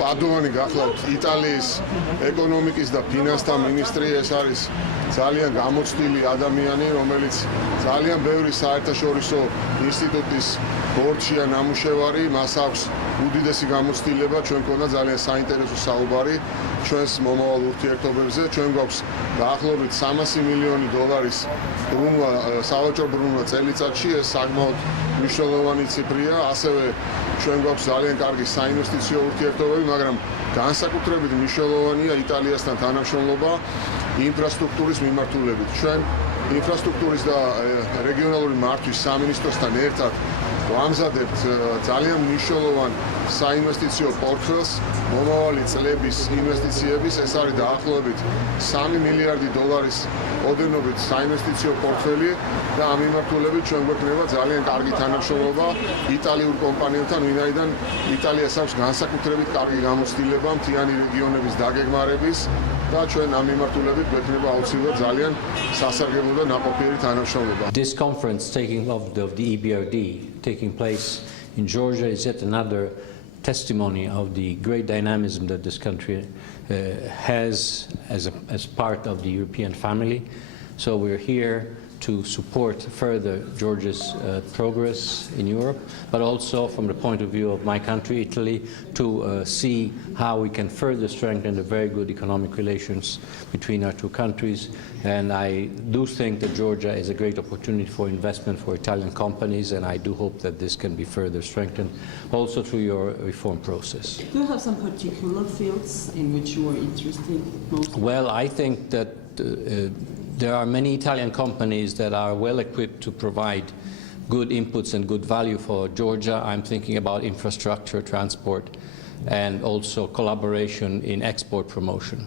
პადოვანი გახლავთ იტალიის ეკონომიკის და ფინანსთა მინისტრი. ეს არის ძალიან გამოცდილი ადამიანი, რომელიც ძალიან ბევრი საერთაშორისო ინსტიტუტის ბორდშია ნამუშევარი, მას აქვს უდიდესი გამოცდილება, ჩვენ გქონდა ძალიან საინტერესო საუბარი ჩვენს მომავალ ურთიერთობებზე. ჩვენ გვაქვს დაახლოებით 300 მილიონი დოლარის ბრუნვა, სავაჭრო ბრუნვა წელიწადში, ეს საკმაოდ მნიშვნელოვანი ციფრია. ასევე ჩვენ გვაქვს ძალიან კარგი საინვესტიციო ურთიერთობები, მაგრამ განსაკუთრებით მნიშვნელოვანია იტალიასთან თანამშრომლობა ინფრასტრუქტურის მიმართულებით. ჩვენ ინფრასტრუქტურის და რეგიონალური მართვის სამინისტროსთან ერთად ვამზადებთ ძალიან მნიშვნელოვან საინვესტიციო პორტფელს მომავალი წლების ინვესტიციების. ეს არის დაახლოებით 3 მილიარდი დოლარის ოდენობით საინვესტიციო პორტფელი და ამ მიმართულებით ჩვენ გვექნება ძალიან კარგი თანამშრომლობა იტალიურ კომპანიებთან, ვინაიდან იტალიას აქვს განსაკუთრებით კარგი გამოცდილება მთიანი რეგიონების დაგეგმარების და ჩვენ ამ მიმართულებით გვექნება აუცილებლად ძალიან სასარგებლო და ნაყოფიერი თანამშრომლობა. This conference of the EBRD taking place in Georgia is yet another testimony of the great dynamism that this country has as part of the European family. So we're here to support further Georgia's progress in Europe, but also from the point of view of my country, Italy, to see how we can further strengthen the very good economic relations between our two countries. And I do think that Georgia is a great opportunity for investment for Italian companies, and I do hope that this can be further strengthened also through your reform process. Do you have some particular fields in which you are interested most? Well, I think that there are many Italian companies that are well equipped to provide good inputs and good value for Georgia. I'm thinking about infrastructure, transport, and also collaboration in export promotion.